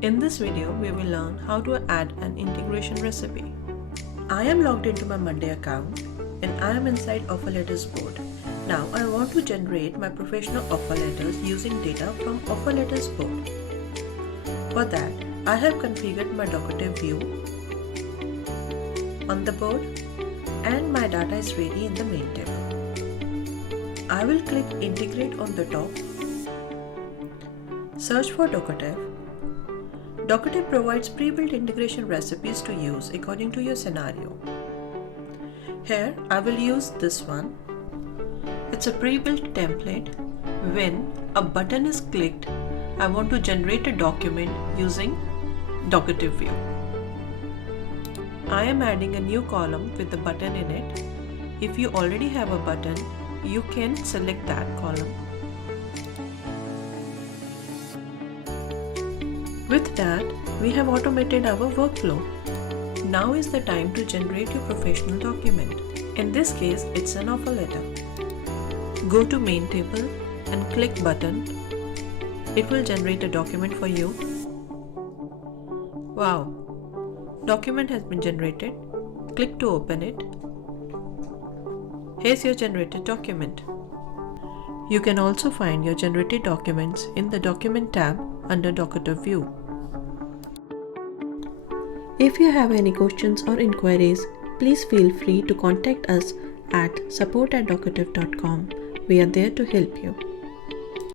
In this video, we will learn how to add an integration recipe. I am logged into my Monday account and I am inside offer letters board. Now I want to generate my professional offer letters using data from offer letters board. For that, I have configured my Docketive view on the board and my data is ready in the main table. I will click integrate on the top. Search for Docketive. Docketive provides pre-built integration recipes to use according to your scenario. Here I will use this one. It's a pre-built template. When a button is clicked, I want to generate a document using Docketive view. I am adding a new column with the button in it. If you already have a button, you can select that column. With that, we have automated our workflow. Now is the time to generate your professional document. In this case, it's an offer letter. Go to main table and click button. It will generate a document for you. Wow! Document has been generated. Click to open it. Here's your generated document. You can also find your generated documents in the Document tab under Docketive view. If you have any questions or inquiries, please feel free to contact us at support@docketive.com. We are there to help you.